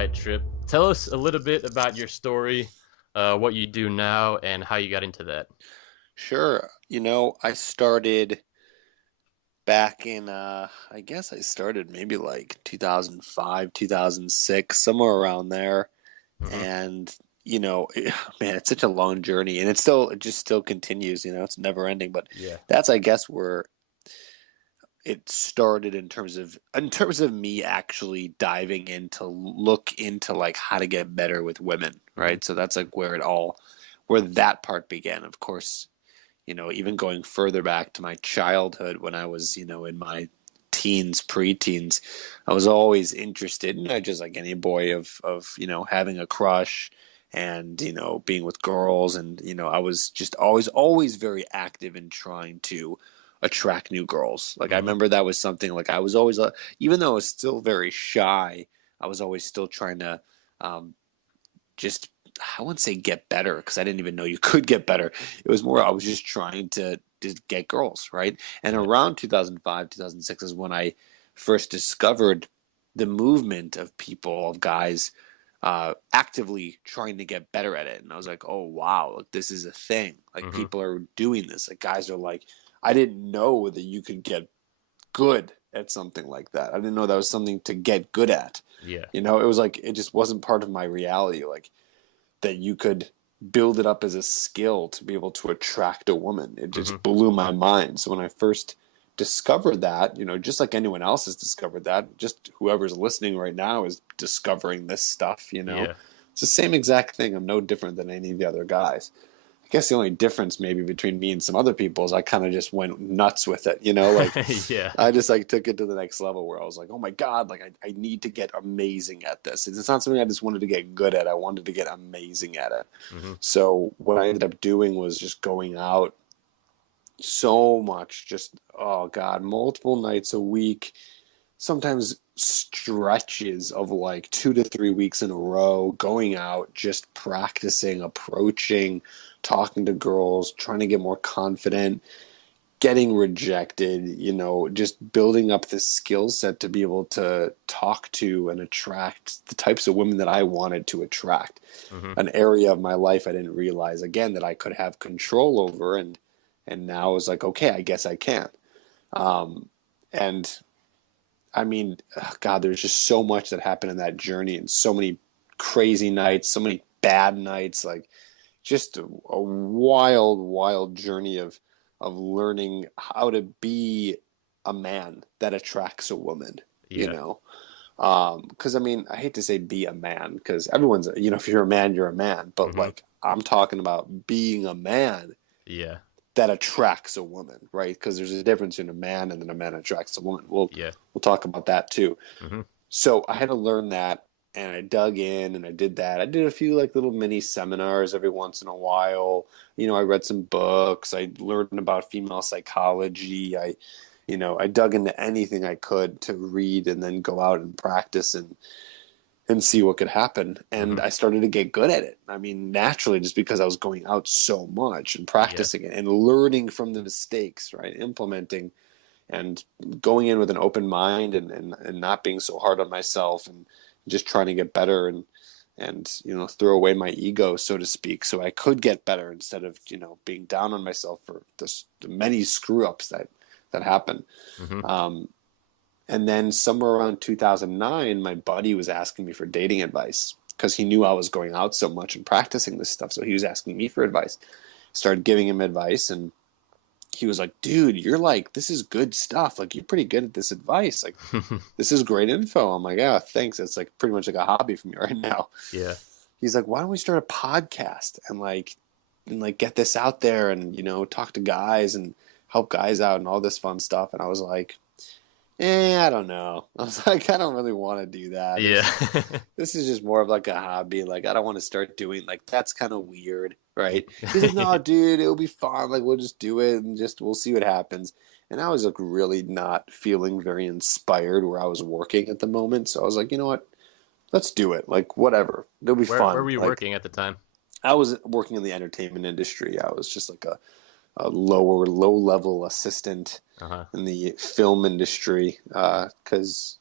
right, Tripp. Tell us a little bit about your story, what you do now, and how you got into that. Sure. I started back in I guess I started maybe like 2005, 2006, somewhere around there. Hmm. And man, it's such a long journey and it just still continues, it's never ending, but Yeah. that's I guess where it started in terms of me actually diving in to look into like how to get better with women, Hmm. right? So that's like where that part began. Of course, even going further back to my childhood when I was, in my teens, preteens, I was always interested, just like any boy of, having a crush and, being with girls. And, I was just always very active in trying to attract new girls. Like I Hmm. remember that was something like I was always, even though I was still very shy, I was always still trying to, um, just I wouldn't say get better because I didn't even know you could get better. It was more I was just trying to just get girls, right? And Yeah. around 2005, 2006 is when I first discovered the movement of people, of guys actively trying to get better at it. And I was like, oh, wow, like, this is a thing. Like Hmm. people are doing this. Like guys are like, I didn't know that you could get good at something like that. I didn't know that was something to get good at. Yeah. It was like it just wasn't part of my reality. Like that you could build it up as a skill to be able to attract a woman. It Hmm. just blew my mind. So when I first discovered that, just like anyone else has discovered that, just whoever's listening right now is discovering this stuff. Yeah. It's the same exact thing. I'm no different than any of the other guys. I guess the only difference maybe between me and some other people is I kind of just went nuts with it. Like Yeah. I just like took it to the next level where I was like, oh my God, like I need to get amazing at this. It's not something I just wanted to get good at. I wanted to get amazing at it. Hmm. So what I ended up doing was just going out so much, just oh God, multiple nights a week, sometimes stretches of like 2 to 3 weeks in a row, going out, just practicing, approaching, talking to girls, trying to get more confident, getting rejected, just building up this skill set to be able to talk to and attract the types of women that I wanted to attract. Hmm. An area of my life I didn't realize again that I could have control over, and now it's like, okay, I guess I can. Um, and I mean, God, there's just so much that happened in that journey and so many crazy nights, so many bad nights, like just a wild, wild journey of learning how to be a man that attracts a woman, you Yeah. know. Because I mean, I hate to say be a man because everyone's, if you're a man, you're a man. But Hmm. like, I'm talking about being a man Yeah. that attracts a woman, right? Because there's a difference in a man and then a man attracts a woman. Yeah. We'll talk about that too. Hmm. So I had to learn that, and I dug in and I did that. I did a few like little mini seminars every once in a while. I read some books. I learned about female psychology. I dug into anything I could to read and then go out and practice and see what could happen. And Hmm. I started to get good at it. I mean, naturally, just because I was going out so much and Yeah. practicing it and learning from the mistakes, right? Implementing and going in with an open mind and not being so hard on myself and just trying to get better and throw away my ego, so to speak, so I could get better instead of being down on myself for the many screw ups that happen. Hmm. um, and then somewhere around 2009 my buddy was asking me for dating advice because he knew I was going out so much and practicing this stuff, so he was asking me for advice. Started giving him advice, and he was like, dude, you're like, this is good stuff. Like, you're pretty good at this advice. Like, this is great info. I'm like, yeah, thanks. It's like pretty much like a hobby for me right now. Yeah. He's like, why don't we start a podcast and like get this out there and, talk to guys and help guys out and all this fun stuff. And I was like, I don't know. I was like, I don't really want to do that. Yeah. This is just more of like a hobby. Like, I don't want to start doing like that's kind of weird, right? He's like, no, dude, it'll be fun. Like, we'll just do it and just we'll see what happens. And I was like really not feeling very inspired where I was working at the moment. So I was like, you know what? Let's do it. Like, whatever. It'll be Where fun. were you Like, working at the time? I was working in the entertainment industry. I was just like a low level assistant Uh-huh. in the film industry. Because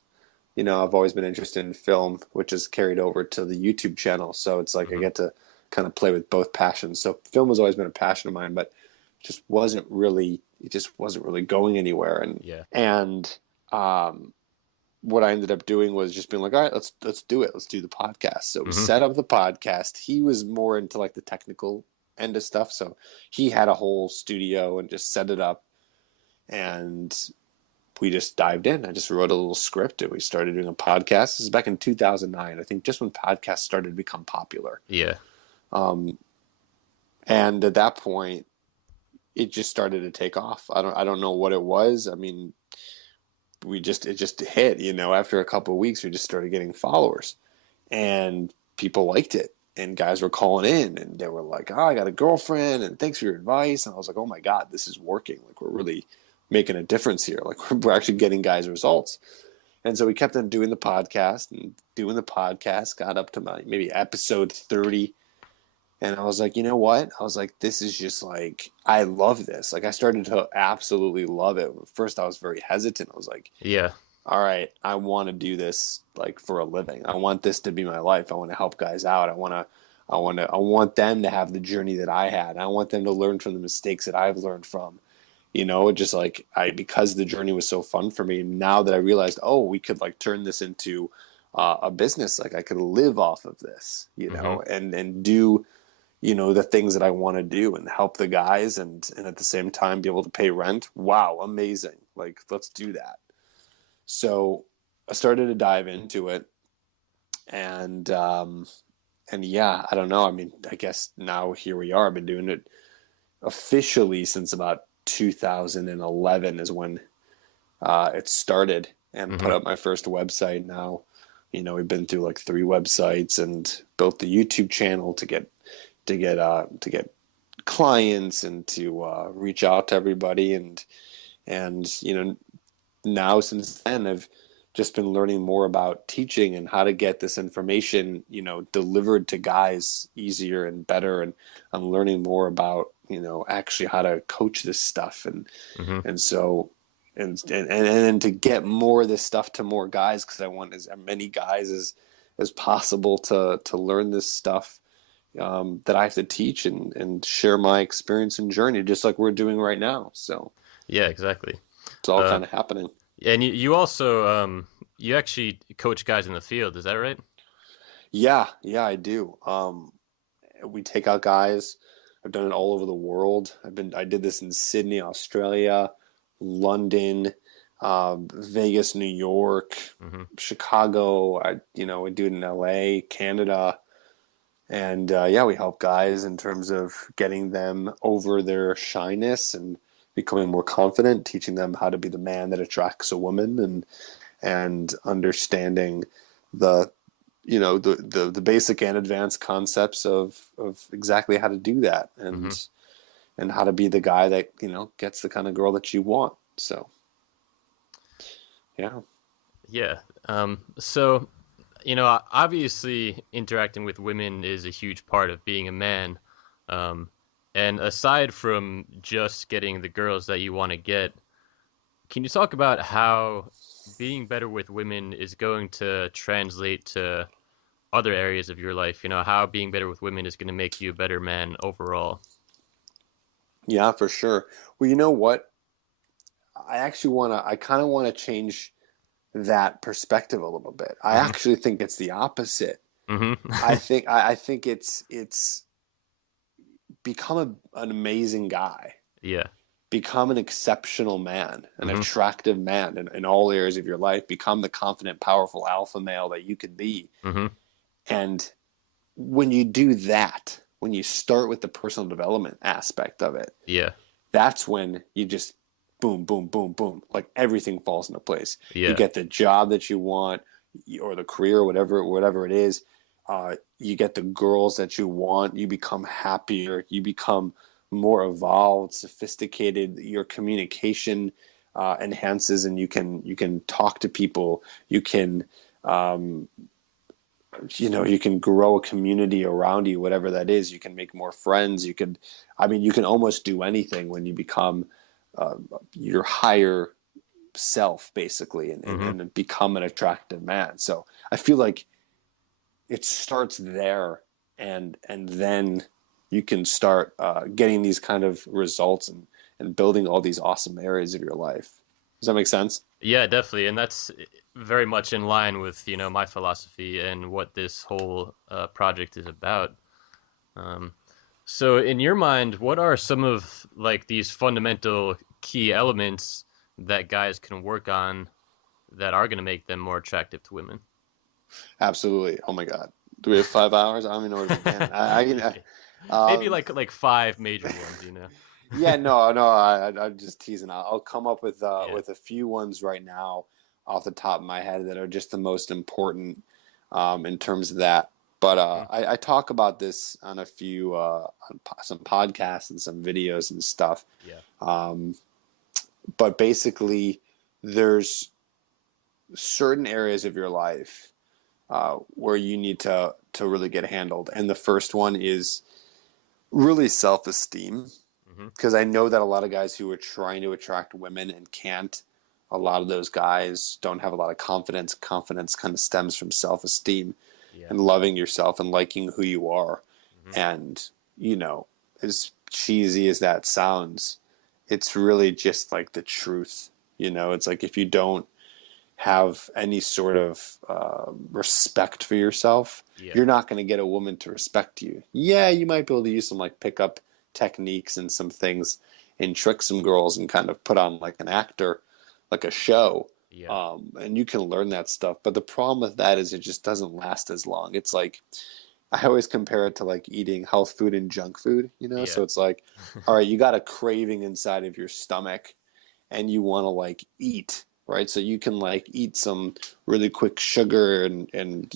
I've always been interested in film, which is carried over to the YouTube channel. So it's like I Hmm. get to kind of play with both passions. So film has always been a passion of mine, but it just wasn't really going anywhere. Yeah. And um, what I ended up doing was just being like, all right, let's do it. Let's do the podcast. So we Hmm. set up the podcast. He was more into like the technical end of stuff. So he had a whole studio and just set it up. And we just dived in. I just wrote a little script and we started doing a podcast. This is back in 2009, I think, just when podcasts started to become popular. Yeah. Um, and at that point, it just started to take off. I don't know what it was. I mean, it just hit, after a couple of weeks, we just started getting followers and people liked it. And guys were calling in and they were like, oh, I got a girlfriend and thanks for your advice. And I was like, oh my God, this is working. Like, we're really making a difference here. Like, we're actually getting guys results. And so we kept on doing the podcast and doing the podcast, got up to maybe episode 30. And I was like, you know what? I was like, this is just like, I love this. Like, I started to absolutely love it. First, I was very hesitant. I was like, Yeah. all right, I want to do this like for a living. I want this to be my life. I want to help guys out. I want them to have the journey that I had. I want them to learn from the mistakes that I've learned from. Just like because the journey was so fun for me. Now that I realized, oh, we could like turn this into a business. Like I could live off of this, Hmm. and do the things that I want to do and help the guys and at the same time be able to pay rent. Wow, amazing. Like, let's do that. So I started to dive into it and yeah, I don't know. I mean, I guess now here we are. I've been doing it officially since about 2011 is when it started and put Hmm. up my first website. Now, we've been through like 3 websites and built the YouTube channel to get clients and to reach out to everybody and now since then I've just been learning more about teaching and how to get this information delivered to guys easier and better, and I'm learning more about actually how to coach this stuff Hmm. and so and to get more of this stuff to more guys because I want as many guys as possible to learn this stuff that I have to teach and share my experience and journey, just like we're doing right now. So Yeah, exactly. it's all Uh, kind of happening. and you also you actually coach guys in the field, is that right? Yeah, I do. We take out guys. I've done it all over the world. I did this in Sydney, Australia, London, Vegas, New York, Hmm. Chicago. I do it in LA, Canada. And yeah, we help guys in terms of getting them over their shyness and becoming more confident, teaching them how to be the man that attracts a woman and understanding the the basic and advanced concepts of exactly how to do that Hmm. and how to be the guy that gets the kind of girl that you want. So yeah. Yeah. So, obviously interacting with women is a huge part of being a man. Um, and aside from just getting the girls that you want to get, can you talk about how being better with women is going to translate to other areas of your life? How being better with women is going to make you a better man overall. Yeah, for sure. Well, you know what? I kind of want to change that perspective a little bit. I Hmm. actually think it's the opposite. Hmm. I think it's become an amazing guy, Yeah. become an exceptional man, an Hmm. attractive man in all areas of your life, become the confident, powerful alpha male that you could be. Hmm. And when you do that, when you start with the personal development aspect of it, Yeah. that's when you just boom, boom, boom, boom, like everything falls into place. You Yeah. get the job that you want, or the career, whatever it is. You get the girls that you want. You become happier. You become more evolved, sophisticated. Your communication enhances, and you can talk to people. You can um, you can grow a community around you, whatever that is. You can make more friends. You can almost do anything when you become your higher self basically, Hmm. and become an attractive man. So I feel like it starts there, and then you can start getting these kind of results, and building all these awesome areas of your life. Does that make sense? Yeah, definitely, and that's very much in line with my philosophy and what this whole project is about. Um, so, in your mind, what are some of like these fundamental key elements that guys can work on that are going to make them more attractive to women? Absolutely. Oh my God. Do we have 5 hours? I don't even know where to begin. I can. Maybe Um, like five major ones, you know? yeah, no, no. I'm just teasing. I'll come up Yeah. with a few ones right now off the top of my head that are just the most important in terms of that. But Hmm. I talk about this on a few some podcasts and some videos and stuff. Yeah. Um, but basically, there's certain areas of your life where you need to really get handled. And the first one is really self-esteem, Hmm. because I know that a lot of guys who are trying to attract women and can't, a lot of those guys don't have a lot of confidence. Confidence kind of stems from self-esteem Yeah. and loving yourself and liking who you are. Hmm. And, you know, as cheesy as that sounds, it's really just like the truth. It's like if you don't have any sort of respect for yourself, Yeah. you're not going to get a woman to respect you. Yeah, you might be able to use some like pickup techniques and some things and trick some girls and kind of put on like an actor, like a show. Yeah. And you can learn that stuff. But the problem with that is it just doesn't last as long. It's like, I always compare it to like eating health food and junk food, Yeah. So it's like, all right, you got a craving inside of your stomach and you want to like eat, right? So you can like eat some really quick sugar and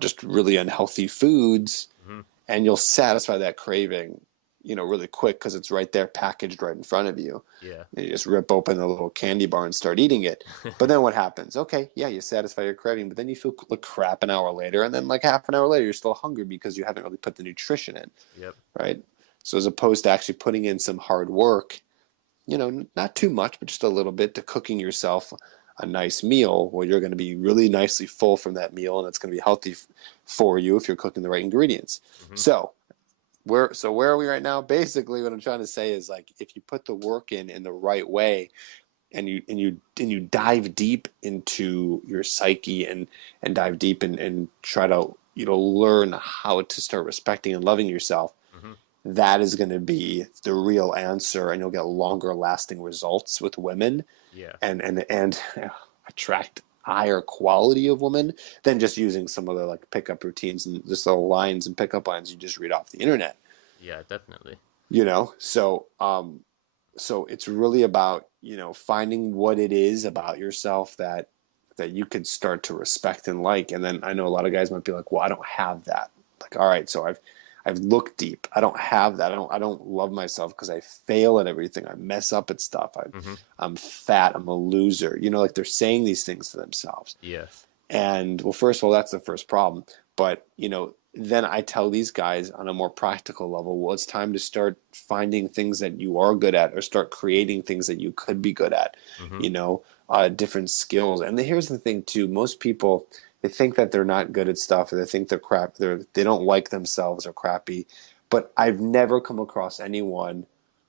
just really unhealthy foods, Hmm. and you'll satisfy that craving, really quick because it's right there packaged right in front of you. Yeah. And you just rip open the little candy bar and start eating it. But then what happens? Okay, yeah, you satisfy your craving, but then you feel like crap an hour later, and then like half an hour later, you're still hungry because you haven't really put the nutrition in, Yep. right? So as opposed to actually putting in some hard work, not too much, but just a little bit, to cooking yourself a nice meal where you're going to be really nicely full from that meal, and it's going to be healthy for you if you're cooking the right ingredients. Hmm. So where are we right now? Basically, what I'm trying to say is like if you put the work in the right way, and you dive deep into your psyche, and dive deep and try to learn how to start respecting and loving yourself, Hmm. that is going to be the real answer, and you'll get longer lasting results with women, Yeah. and attract higher quality of women than just using some other like pickup routines and just little lines and pickup lines you just read off the internet. Yeah, definitely. So it's really about finding what it is about yourself that you could start to respect and like. And then I know a lot of guys might be like, well, I don't have that. Like, all right, so I've looked deep. I don't have that. I don't love myself because I fail at everything. I mess up at stuff. Hmm. I'm fat. I'm a loser. Like they're saying these things to themselves. Yeah. And well, first of all, that's the first problem. But then I tell these guys on a more practical level, well, it's time to start finding things that you are good at, or start creating things that you could be good at. Hmm. You know, different skills. And here's the thing too: most people, they think that they're not good at stuff, or they think they're crap. They don't like themselves or crappy. But I've never come across anyone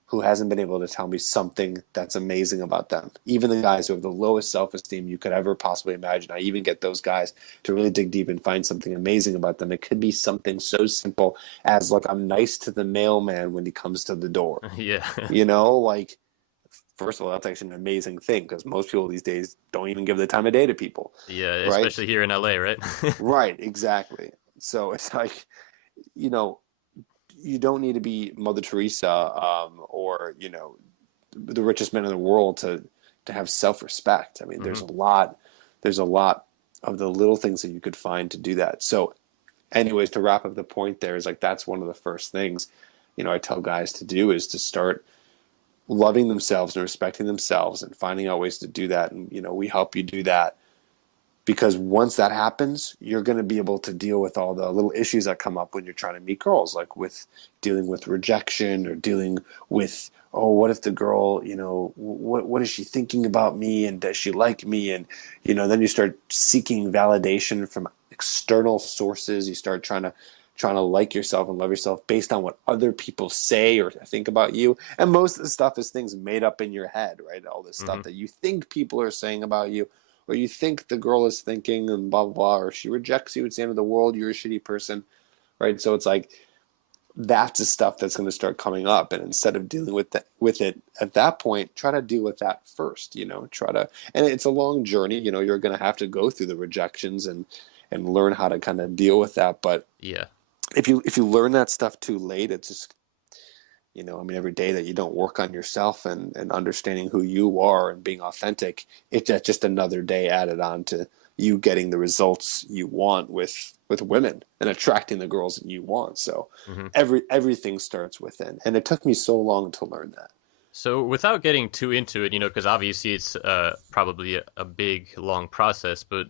who hasn't been able to tell me something that's amazing about them. Even the guys who have the lowest self-esteem you could ever possibly imagine, I even get those guys to really dig deep and find something amazing about them. It could be something so simple as like, I'm nice to the mailman when he comes to the door. Yeah. Like, first of all, that's actually an amazing thing because most people these days don't even give the time of day to people, Yeah, right? especially here in LA, right? Right, exactly. So it's like, you know, you don't need to be Mother Teresa, or the richest man in the world to have self-respect. I mean, Hmm. there's a lot of the little things that you could find to do that. So anyways, to wrap up the point, there is like, that's one of the first things I tell guys to do, is to start loving themselves and respecting themselves and finding out ways to do that. And we help you do that, because once that happens, you're going to be able to deal with all the little issues that come up when you're trying to meet girls, like with dealing with rejection, or dealing with oh, what if the girl, what is she thinking about me, and does she like me? And then you start seeking validation from external sources. You start trying to like yourself and love yourself based on what other people say or think about you. And most of the stuff is things made up in your head, right? All this Hmm. stuff that you think people are saying about you, or you think the girl is thinking, and blah blah blah, or she rejects you, it's the end of the world, you're a shitty person, right? So it's like that's the stuff that's going to start coming up, and instead of dealing with it at that point, try to deal with that first. Try to, and it's a long journey. You're going to have to go through the rejections and learn how to kind of deal with that. But Yeah. if you learn that stuff too late, it's just, I mean, every day that you don't work on yourself and understanding who you are and being authentic, it's just another day added on to you getting the results you want with women and attracting the girls that you want. So Hmm. everything starts within, and it took me so long to learn that. So without getting too into it, because obviously it's probably a big, long process, but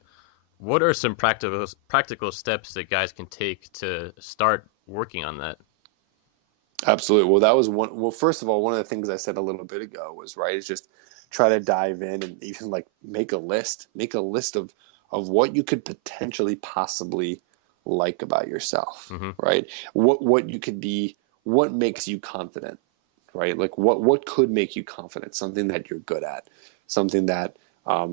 what are some practical steps that guys can take to start working on that? Absolutely. Well, that was one. Well, first of all, one of the things I said a little bit ago was right is just try to dive in and even like make a list of what you could potentially possibly like about yourself, Hmm. right? What you could be, what makes you confident, right? Like what could make you confident, something that you're good at, something that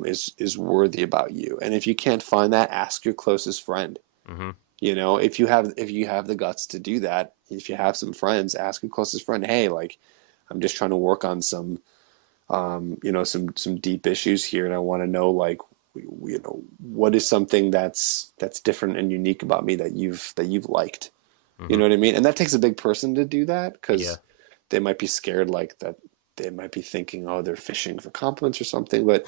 is worthy about you. And if you can't find that, ask your closest friend. Hmm. If you have the guts to do that, if you have some friends, ask your closest friend, hey, like I'm just trying to work on some deep issues here, and I want to know like what is something that's different and unique about me that you've liked. You Hmm. know what I mean? And that takes a big person to do that Yeah. because they might be scared like that. They might be thinking, oh, they're fishing for compliments or something. But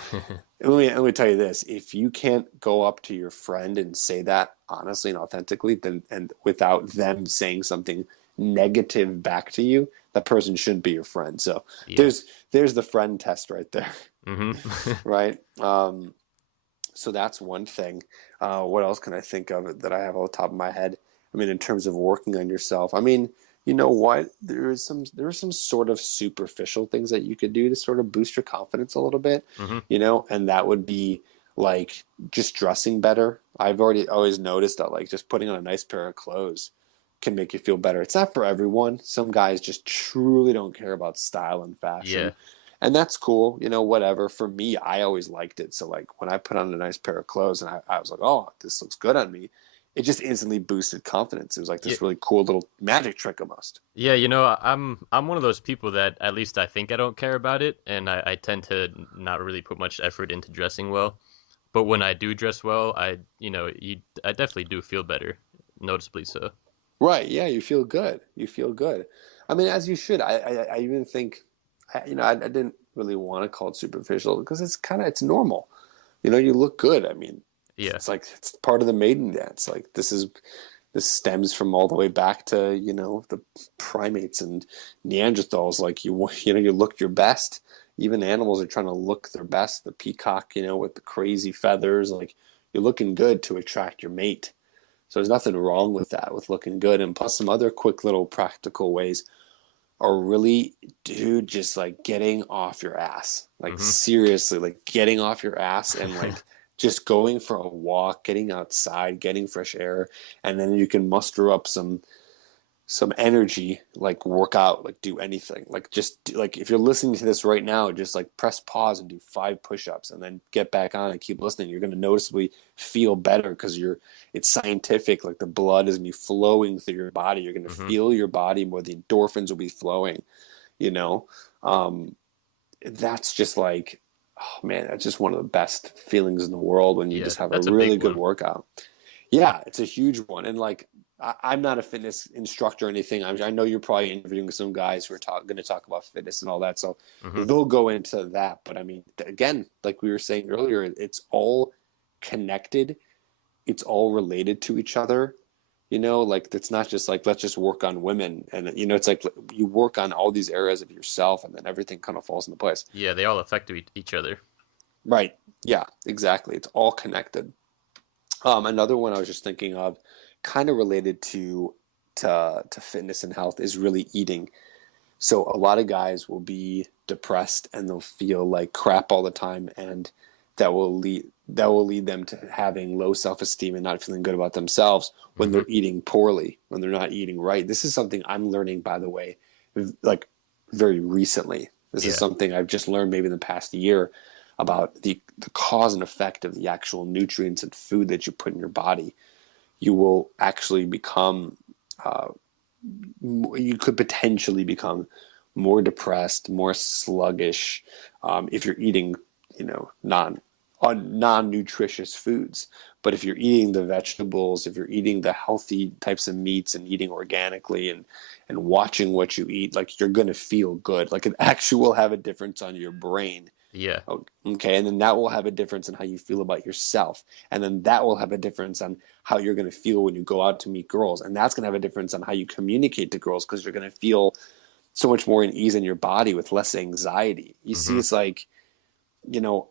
let me tell you this: if you can't go up to your friend and say that honestly and authentically, then and without them saying something negative back to you, that person shouldn't be your friend. So Yeah. there's the friend test right there, Hmm. right? So that's one thing. What else can I think of that I have on the top of my head? I mean, in terms of working on yourself, I mean, you know what? There are some sort of superficial things that you could do to sort of boost your confidence a little bit, Hmm. and that would be like just dressing better. I've already always noticed that like just putting on a nice pair of clothes can make you feel better. It's not for everyone. Some guys just truly don't care about style and Yeah. fashion, and that's cool, whatever. For me, I always liked it. So like when I put on a nice pair of clothes and I was like, oh, this looks good on me, it just instantly boosted confidence. It was like Yeah. this really cool little magic trick almost. Yeah, I'm one of those people that at least I think I don't care about it, and I tend to not really put much effort into dressing well. But when I do dress well, I definitely do feel better, noticeably so. Right. Yeah, you feel good. You feel good. I mean, as you should. I even think, I didn't really want to call it superficial because it's normal. You look good. I mean, Yeah. it's like it's part of the maiden dance. Like this stems from all the way back to the primates and Neanderthals. Like you looked your best. Even animals are trying to look their best. The peacock, with the crazy feathers, like you're looking good to attract your mate. So there's nothing wrong with that, with looking good. And plus some other quick little practical ways are really, dude, just like getting off your ass. Like Hmm. seriously, like getting off your ass and like just going for a walk, getting outside, getting fresh air, and then you can muster up some energy, like work out, like do anything. Like like if you're listening to this right now, just like press pause and do 5 push-ups and then get back on and keep listening. You're going to noticeably feel better because it's scientific. Like the blood is going to be flowing through your body. You're going to Hmm. feel your body more. The endorphins will be flowing, you know? Um, that's just like, oh man, that's just one of the best feelings in the world when you Yeah, just have a that's a big really good one. workout. Yeah, it's a huge one. And like, I'm not a fitness instructor or anything. I know you're probably interviewing some guys who are going to talk about fitness and all that. So Hmm. they'll go into that. But I mean, again, like we were saying earlier, it's all connected. It's all related to each other. Like it's not just like, let's just work on women. And, it's like you work on all these areas of yourself and then everything kind of falls into place. Yeah, they all affect each other. Right. Yeah, exactly. It's all connected. Another one I was just thinking of, kind of related to fitness and health, is really eating. So a lot of guys will be depressed and they'll feel like crap all the time, and that will lead them to having low self-esteem and not feeling good about themselves when Mm-hmm. they're eating poorly, when they're not eating right. This is something I'm learning, by the way, like very recently. This is Yeah. something I've just learned maybe in the past year about the cause and effect of the actual nutrients and food that you put in your body. You will actually become uh, you could potentially become more depressed, more sluggish, if you're eating, non-nutritious foods. But if you're eating the vegetables, if you're eating the healthy types of meats and eating organically and watching what you eat, like you're gonna feel good. Like it actually will have a difference on your brain. Yeah. Okay, and then that will have a difference in how you feel about yourself. And then that will have a difference on how you're going to feel when you go out to meet girls. And that's going to have a difference on how you communicate to girls because you're going to feel so much more in ease in your body with less anxiety. You see, Mm-hmm. it's like, you know,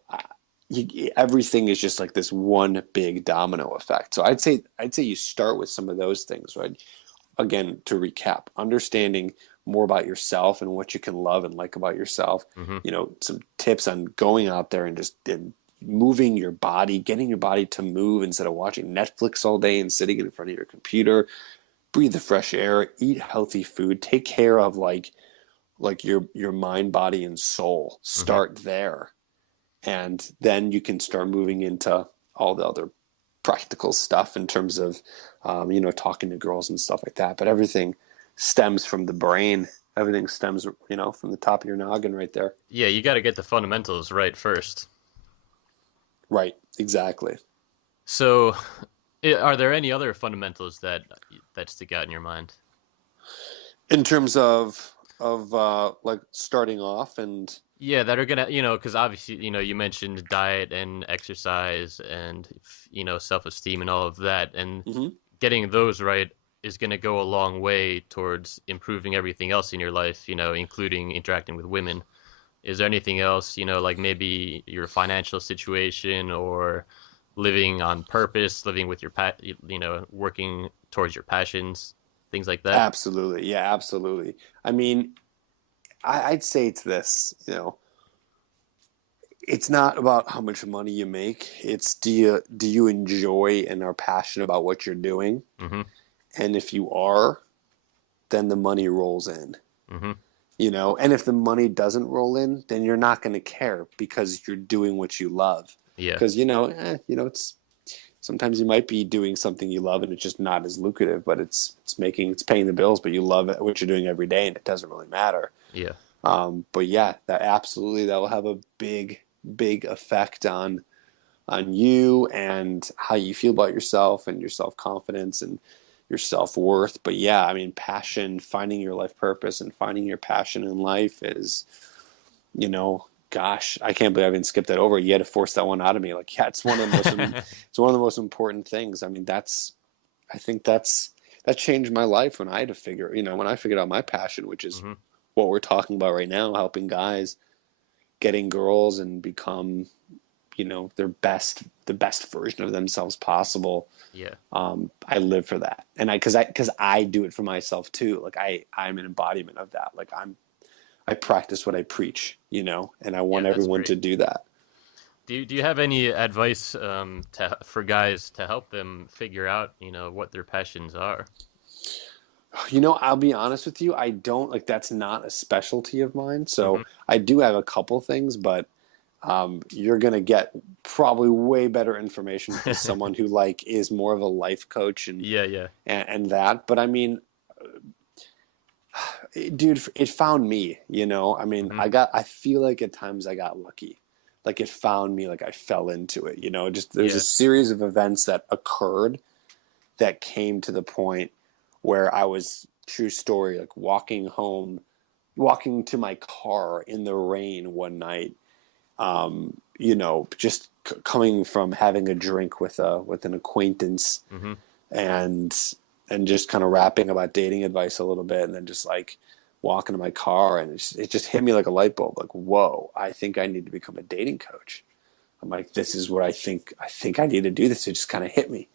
everything is just like this one big domino effect. So I'd say you start with some of those things, right? Again, to recap, understanding more about yourself and what you can love and like about yourself. Mm-hmm. Some tips on going out there and just moving your body, getting your body to move instead of watching Netflix all day and sitting in front of your computer. Breathe the fresh air, eat healthy food, take care of like your mind, body, and soul. Mm-hmm. Start there, and then you can start moving into all the other practical stuff in terms of talking to girls and stuff like that. But everything stems from the brain. Everything stems from the top of your noggin right there. Yeah, you got to get the fundamentals right first. Right, exactly. So, are there any other fundamentals that stick out in your mind? In terms of like starting off and Yeah, that are gonna, because obviously, you mentioned diet and exercise and, self-esteem and all of that, and mhm. getting those right is gonna go a long way towards improving everything else in your life, including interacting with women. Is there anything else, like maybe your financial situation or living on purpose, living with working towards your passions, things like that? Absolutely, yeah, absolutely. I mean, I'd say it's this. It's not about how much money you make. It's do you enjoy and are passionate about what you're doing? Mm-hmm. And if you are, then the money rolls in. Mm-hmm. And if the money doesn't roll in, then you're not going to care because you're doing what you love. Yeah. Because it's sometimes you might be doing something you love and it's just not as lucrative, but it's paying the bills, but you love it, what you're doing every day, and it doesn't really matter. Yeah. But yeah, that will have a big, big effect on you and how you feel about yourself and your self confidence and your self worth. But yeah, I mean, passion, finding your life purpose and finding your passion in life is, gosh, I can't believe I haven't skipped that over. You had to force that one out of me. Like, yeah, it's one of the most important things. I mean, I think that changed my life when I had to when I figured out my passion, which is Mm-hmm. what we're talking about right now, helping guys getting girls and become the best version of themselves possible. Yeah. I live for that, and because I do it for myself too. Like I'm an embodiment of that. Like I practice what I preach, and I Yeah, want that's everyone great. to do that. Do you have any advice for guys to help them figure out, what their passions are? I'll be honest with you. I don't like that's not a specialty of mine. Mm-hmm. So I do have a couple things, but you're gonna get probably way better information from someone who like is more of a life coach and Yeah, yeah. and that. But I mean, dude, it found me. I mean, Mm-hmm. I feel like at times I got lucky. Like it found me. Like I fell into it. Just there's a Yeah. series of events that occurred that came to the point where I was, true story, like walking to my car in the rain one night, just coming from having a drink with an acquaintance Mm-hmm. and just kind of rapping about dating advice a little bit, and then just like walking to my car, and it just hit me like a light bulb. Like, whoa, I think I need to become a dating coach. I'm like, this is what I think. I think I need to do this. It just kind of hit me,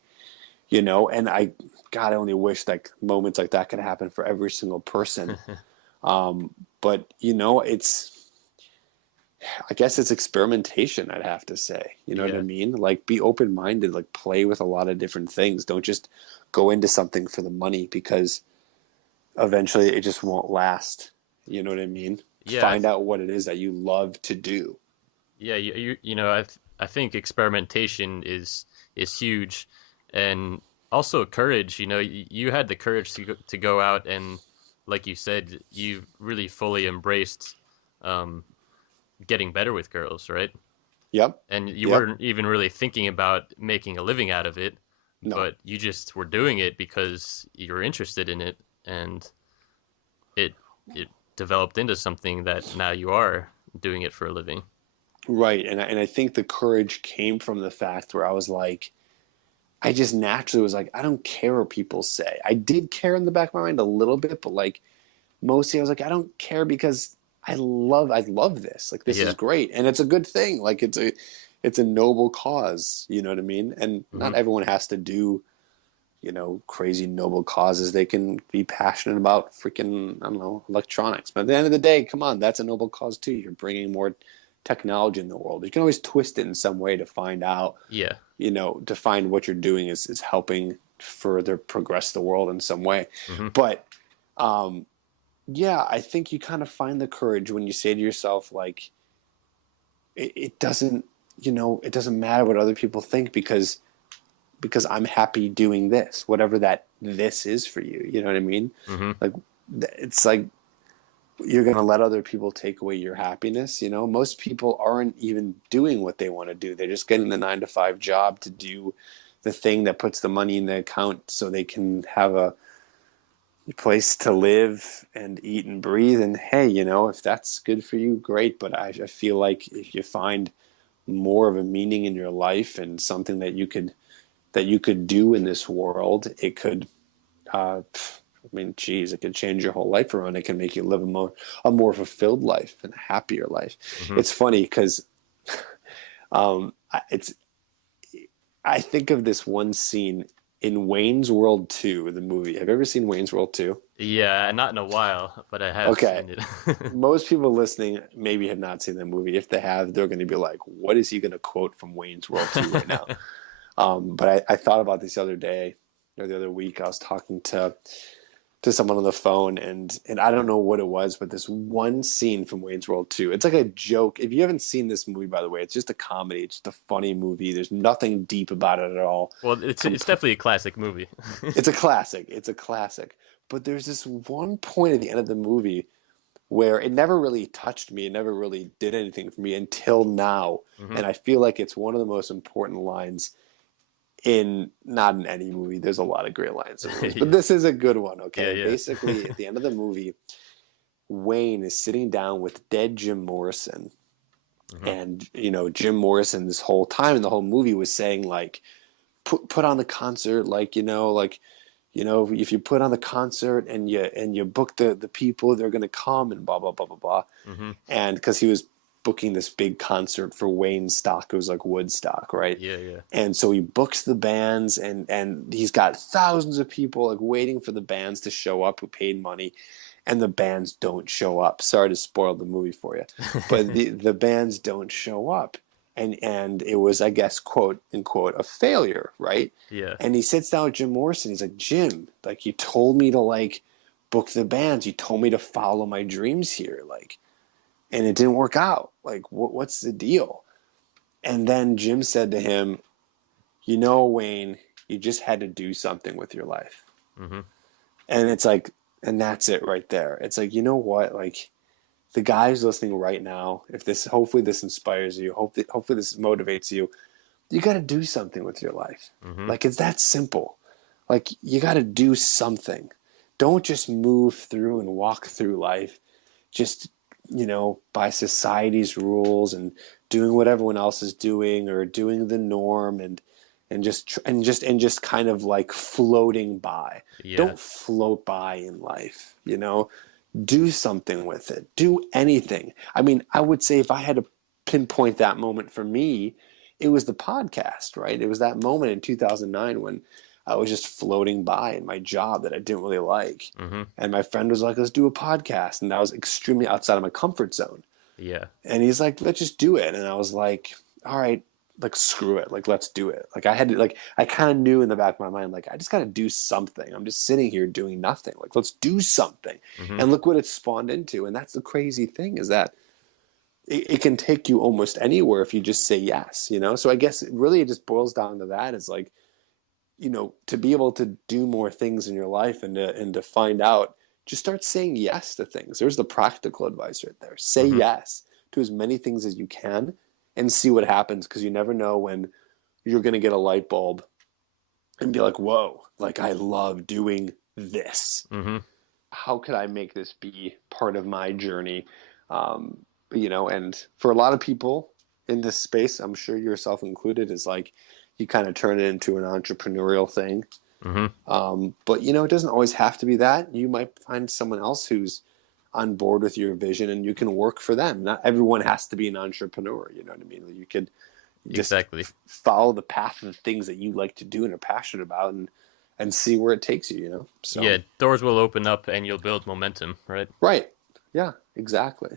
and God, I only wish like moments like that could happen for every single person. But I guess it's experimentation, I'd have to say. You know what I Yeah. mean? Like be open-minded, like play with a lot of different things. Don't just go into something for the money because eventually it just won't last. You know what I mean? Yeah, Find out what it is that you love to do. yeah, I think experimentation is huge, and also courage. You had the courage to go out and, like you said, you really fully embraced um, getting better with girls, right? Yep. And you Yep. weren't even really thinking about making a living out of it, No. but you just were doing it because you're interested in it, and it it developed into something that now you are doing it for a living. Right. And I think the courage came from the fact where I was like, I just naturally was like, I don't care what people say. I did care in the back of my mind a little bit, but like mostly I was like, I don't care because I love this. Like this is Yeah. great. And it's a good thing. Like it's a noble cause, you know what I mean? And not Hmm. everyone has to do, crazy noble causes. They can be passionate about freaking, I don't know, electronics. But at the end of the day, come on, that's a noble cause too. You're bringing more technology in the world. You can always twist it in some way to find out, Yeah. to find what you're doing is helping further progress the world in some way. Hmm. But um, yeah, I think you kind of find the courage when you say to yourself, like, it doesn't, it doesn't matter what other people think because I'm happy doing this, whatever that this is for you. You know what I mean? Hmm. Like, it's like you're going to let other people take away your happiness. Most people aren't even doing what they want to do. They're just getting the 9 to 5 job to do the thing that puts the money in the account so they can have a place to live and eat and breathe. And hey, if that's good for you, great. But I feel like if you find more of a meaning in your life and something that you could do in this world, it could I mean, geez, it could change your whole life around. It can make you live a more fulfilled life and a happier life. Hmm. It's funny because it's I think of this one scene in Wayne's World 2, the movie. Have you ever seen Wayne's World 2? Yeah, not in a while, but I have Okay. seen it. Most people listening maybe have not seen that movie. If they have, they're going to be like, what is he going to quote from Wayne's World 2 right now? But I thought about this the other day or the other week. I was talking to someone on the phone, and I don't know what it was, but this one scene from Wayne's World 2. It's like a joke. If you haven't seen this movie, by the way, it's just a comedy. It's just a funny movie. There's nothing deep about it at all. Well, it's Compl- definitely a classic movie. it's a classic. It's a classic. But there's this one point at the end of the movie where it never really touched me. It never really did anything for me until now. Hmm. And I feel like it's one of the most important lines not in any movie. There's a lot of great lines in movies, but Yeah. this is a good one. Yeah, Okay. yeah. Basically, at the end of the movie, Wayne is sitting down with dead Jim Morrison. Hmm. And, Jim Morrison this whole time in the whole movie was saying like, put on the concert, like, if you put on the concert and you book the people, they're gonna come and blah blah blah blah blah. Hmm. And because he was booking this big concert for Wayne stock, it was like Woodstock, right? Yeah, yeah. And so he books the bands, and he's got thousands of people like waiting for the bands to show up who paid money, and the bands don't show up. Sorry to spoil the movie for you, but the bands don't show up, and it was, I guess, quote unquote, a failure, right? Yeah. And he sits down with Jim Morrison. He's like, Jim, like you told me to like book the bands. You told me to follow my dreams here, like, and it didn't work out. Like, what's the deal? And then Jim said to him, Wayne, you just had to do something with your life. Hmm. And it's like, and that's it right there. It's like, you know what? Like the guy who's listening right now, if hopefully this inspires you, hopefully this motivates you, you got to do something with your life. Hmm. Like it's that simple. Like you got to do something. Don't just move through and walk through life just, by society's rules and doing what everyone else is doing or doing the norm and just kind of like floating by. Yeah. Don't float by in life. Do something with it. Do anything. I mean, I would say if I had to pinpoint that moment for me, it was the podcast, right? It was that moment in 2009 when I was just floating by in my job that I didn't really like. Mm-hmm. And my friend was like, let's do a podcast. And that was extremely outside of my comfort zone. Yeah. And he's like, let's just do it. And I was like, all right, like screw it. Like let's do it. Like I had to like I kind of knew in the back of my mind, like I just gotta do something. I'm just sitting here doing nothing. Like let's do something. Mm-hmm. And look what it spawned into. And that's the crazy thing is that it can take you almost anywhere if you just say yes, you know? So I guess it just boils down to that. It's like, to be able to do more things in your life and to find out, just start saying yes to things. There's the practical advice right there. Say Mm-hmm. yes to as many things as you can and see what happens because you never know when you're going to get a light bulb and be like, whoa, like I love doing this. Mm-hmm. How could I make this be part of my journey? Um, and for a lot of people in this space, I'm sure yourself included, is like you kind of turn it into an entrepreneurial thing. Mm-hmm. But it doesn't always have to be that. You might find someone else who's on board with your vision and you can work for them. Not everyone has to be an entrepreneur. You know what I mean? You could just Exactly. follow the path of the things that you like to do and are passionate about and see where it takes you. So, Yeah, doors will open up and you'll build momentum, right? right. Yeah, exactly.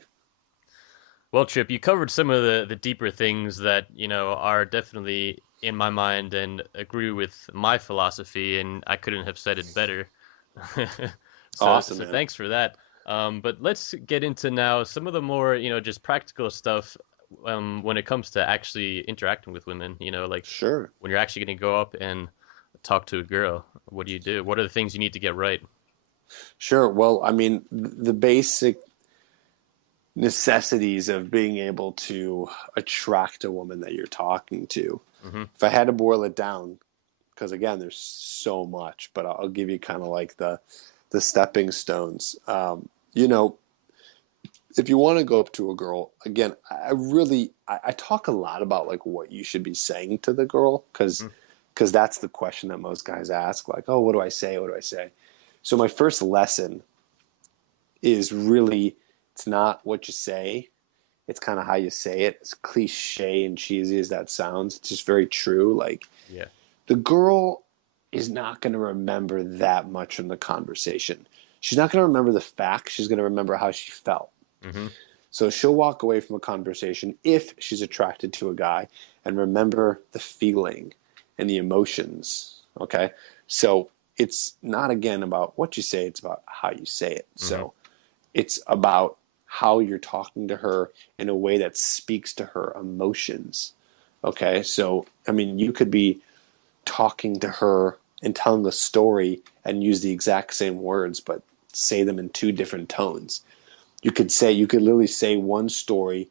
Well, Tripp, you covered some of the deeper things that, are definitely in my mind and agree with my philosophy, and I couldn't have said it better. so Awesome, so man. thanks for that. But let's get into now some of the more, just practical stuff when it comes to actually interacting with women, like Sure. when you're actually going to go up and talk to a girl, what do you do? What are the things you need to get right? Sure. Well, I mean, the basic necessities of being able to attract a woman that you're talking to. Mm-hmm. If I had to boil it down, because again, there's so much, but I'll give you kind of like the stepping stones. You know, if you want to go up to a girl, again, I talk a lot about like what you should be saying to the girl, because that's the question that most guys ask, like, oh, what do I say? What do I say? So my first lesson is really, it's not what you say, it's kind of how you say it. As cliche and cheesy as that sounds, it's just very true. Like Yeah. the girl is not going to remember that much from the conversation. She's not going to remember the facts. She's going to remember how she felt. Mm-hmm. So she'll walk away from a conversation if she's attracted to a guy and remember the feeling and the emotions. Okay. So it's not again about what you say, it's about how you say it. Mm-hmm. So it's about how you're talking to her in a way that speaks to her emotions. Okay. So, I mean, you could be talking to her and telling the story and use the exact same words, but say them in two different tones. You could literally say one story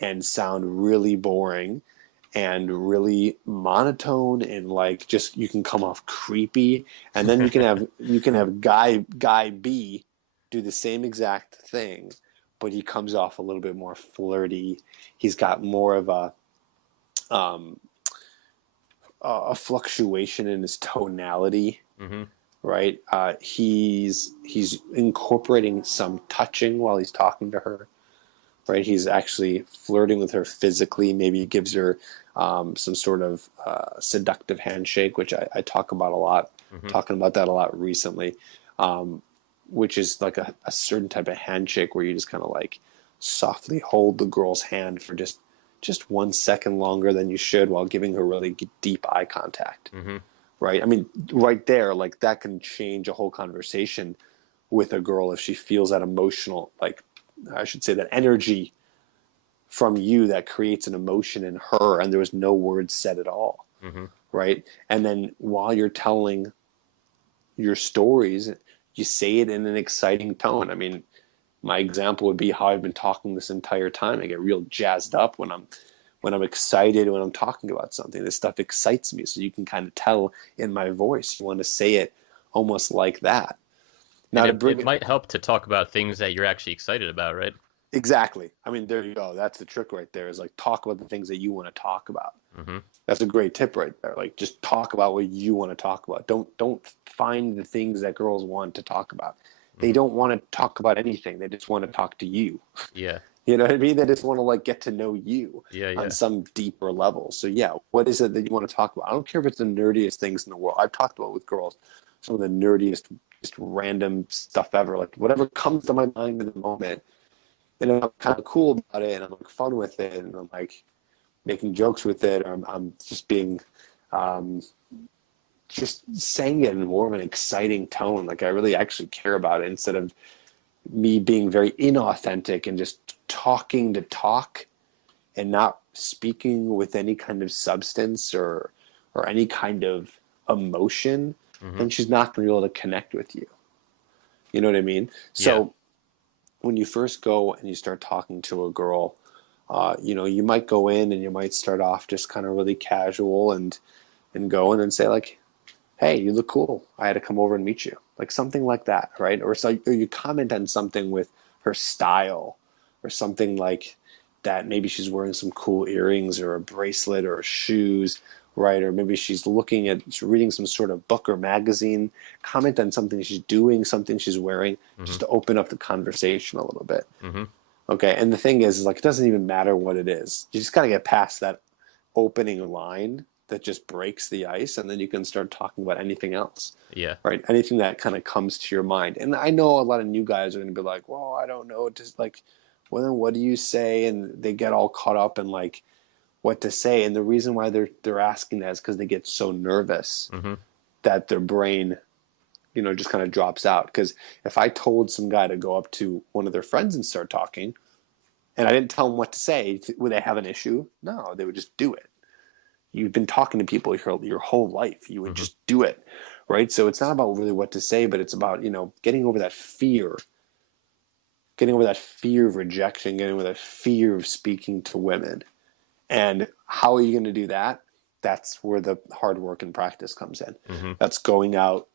and sound really boring and really monotone and like just you can come off creepy, and then you can have guy B do the same exact thing, but he comes off a little bit more flirty. He's got more of um, a fluctuation in his tonality, Mm-hmm. right? He's incorporating some touching while he's talking to her, right? He's actually flirting with her physically. Maybe he gives her some sort of seductive handshake, which I talk about a lot, Mm-hmm. talking about that a lot recently, um, which is like a certain type of handshake where you just kind of like softly hold the girl's hand for just 1 second longer than you should while giving her really deep eye contact, Mm-hmm. right? I mean, right there, like that can change a whole conversation with a girl if she feels that emotional, like I should say that energy from you that creates an emotion in her and there was no words said at all, Mm-hmm. right? And then while you're telling your stories, you say it in an exciting tone. I mean, my example would be how I've been talking this entire time. I get real jazzed up when I'm excited, when I'm talking about something. This stuff excites me, so you can kind of tell in my voice you want to say it almost like that. And Now to it bring it might help to talk about things that you're actually excited about, right? exactly. I mean, there you go. That's the trick right there, is like talk about the things that you want to talk about. Mm-hmm. That's a great tip right there. Like just talk about what you want to talk about. Don't find the things that girls want to talk about. They Mm-hmm. don't want to talk about anything. They just want to talk to you. Yeah. You know what I mean? They just want to like get to know you Yeah, on yeah. some deeper level. So yeah, what is it that you want to talk about? I don't care if it's the nerdiest things in the world. I've talked about with girls some of the nerdiest, just random stuff ever. Like whatever comes to my mind in the moment, and I'm kind of cool about it, and I'm like fun with it, and I'm like making jokes with it, or I'm just being, um, just saying it in more of an exciting tone. Like I really actually care about it instead of me being very inauthentic and just talking to talk and not speaking with any kind of substance or any kind of emotion, Hmm. then she's not going to be able to connect with you. You know what I mean? Yeah. So when you first go and you start talking to a girl, you might go in and you might start off just kind of really casual and go in and say like, "Hey, you look cool. I had to come over and meet you." Like something like that, right? Or you comment on something with her style or something like that. Maybe she's wearing some cool earrings or a bracelet or shoes, right? Or maybe she's reading some sort of book or magazine. Comment on something she's doing, something she's wearing, Hmm. just to open up the conversation a little bit. Hmm. Okay. And the thing is like, it doesn't even matter what it is. You just got to get past that opening line that just breaks the ice, and then you can start talking about anything else, Yeah. right? Anything that kind of comes to your mind. And I know a lot of new guys are going to be like, well, I don't know, just like, well, then what do you say? And they get all caught up in like what to say. And the reason why they're asking that is because they get so nervous Hmm. that their brain, just kind of drops out. Because if I told some guy to go up to one of their friends and start talking, and I didn't tell them what to say, would they have an issue? No, they would just do it. You've been talking to people your whole life. You would Hmm. just do it, right? So it's not about really what to say, but it's about getting over that fear of rejection, getting over that fear of speaking to women. And how are you going to do that? That's where the hard work and practice comes in. Hmm. That's going out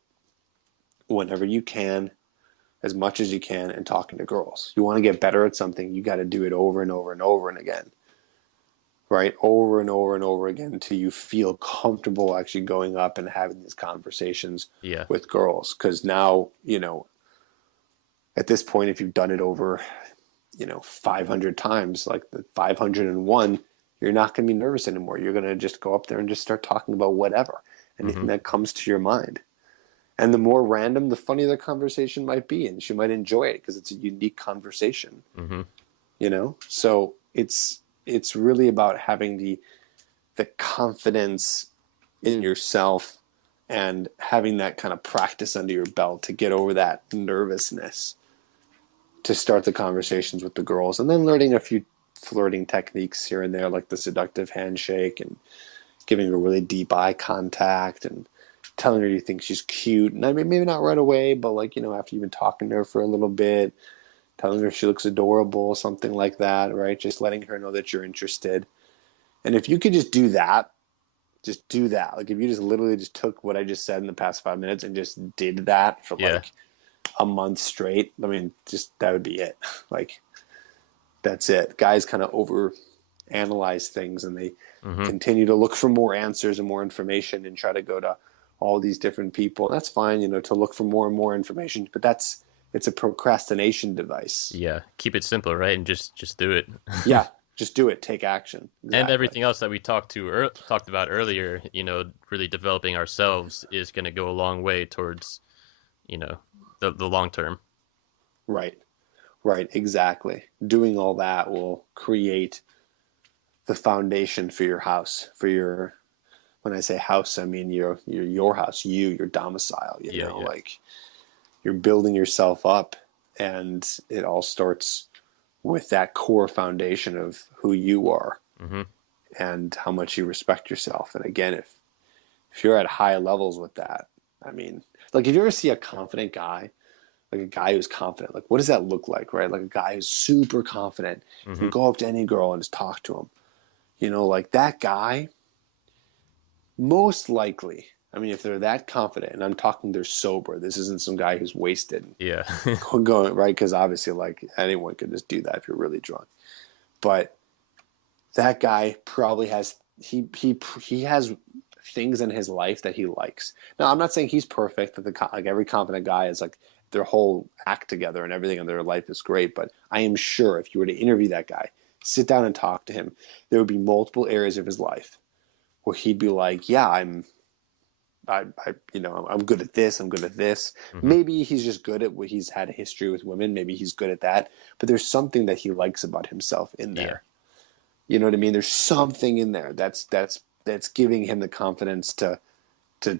whenever you can, as much as you can, and talking to girls. You want to get better at something, you got to do it over and over and over and again, right? Over and over and over again until you feel comfortable actually going up and having these conversations Yeah. with girls. Because now, at this point, if you've done it over, 500 times, like the 501, you're not going to be nervous anymore. You're going to just go up there and just start talking about whatever, Hmm. anything that comes to your mind. And the more random, the funnier the conversation might be. And she might enjoy it because it's a unique conversation, Hmm. So it's really about having the confidence in yourself and having that kind of practice under your belt to get over that nervousness to start the conversations with the girls, and then learning a few flirting techniques here and there, like the seductive handshake and giving her really deep eye contact and telling her you think she's cute. And I mean, maybe not right away, but like, after you've been talking to her for a little bit, telling her she looks adorable, something like that, right? Just letting her know that you're interested. And if you could just do that. Like if you just literally just took what I just said in the past 5 minutes and just did that for Yeah. like a month straight, I mean, just that would be it. Like that's it. Guys kind of over analyze things and they Hmm. continue to look for more answers and more information and try to go to all these different people. That's fine, to look for more and more information, but it's a procrastination device. Yeah. Keep it simple, right? And just do it. Yeah, just do it. Take action. And Exactly. everything else that we talked about earlier, really developing ourselves is going to go a long way towards, you know, the long term. Right. Right. Exactly. Doing all that will create the foundation for your house, for your, when I say house, I mean your house, your domicile, Yeah, yeah. like you're building yourself up, and it all starts with that core foundation of who you are Hmm. and how much you respect yourself. And again, if you're at high levels with that, I mean, like if you ever see a confident guy, like a guy who's confident, like what does that look like, right? Like a guy who's super confident, can Hmm. go up to any girl and just talk to him. Like that guy, most likely, I mean, if they're that confident, and I'm talking they're sober, this isn't some guy who's wasted Yeah. going, right? Because obviously, like anyone could just do that if you're really drunk. But that guy probably has he has things in his life that he likes. Now, I'm not saying he's perfect, that like every confident guy is like their whole act together and everything in their life is great, but I am sure if you were to interview that guy, sit down and talk to him, there would be multiple areas of his life where he'd be like, yeah, I'm good at this. I'm good at this. Hmm. Maybe he's just good at what he's had a history with women. Maybe he's good at that. But there's something that he likes about himself in Yeah. there. You know what I mean? There's something in there that's giving him the confidence to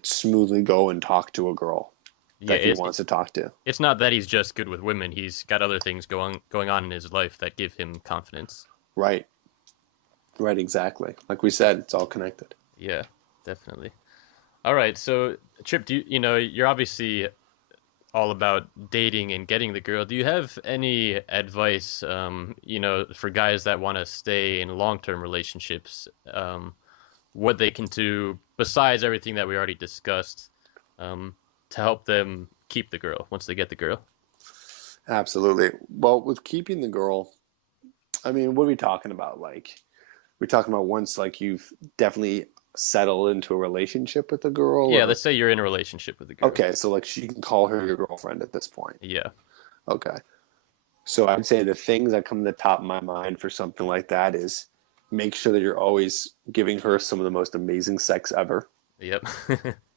smoothly go and talk to a girl Yeah. that he wants to talk to. It's not that he's just good with women. He's got other things going on in his life that give him confidence. Right. Right. Exactly. Like we said, it's all connected. Yeah, definitely. All right. So, Trip, you're obviously all about dating and getting the girl. Do you have any advice, for guys that want to stay in long-term relationships? What they can do besides everything that we already discussed, um, to help them keep the girl once they get the girl? Absolutely. Well, with keeping the girl, I mean, what are we talking about? Like, we're talking about once like you've definitely settled into a relationship with the girl, Yeah, or let's say you're in a relationship with a girl. okay, so like she can call her your girlfriend at this point. Yeah. Okay. So I'd say the things that come to the top of my mind for something like that is make sure that you're always giving her some of the most amazing sex ever. Yep.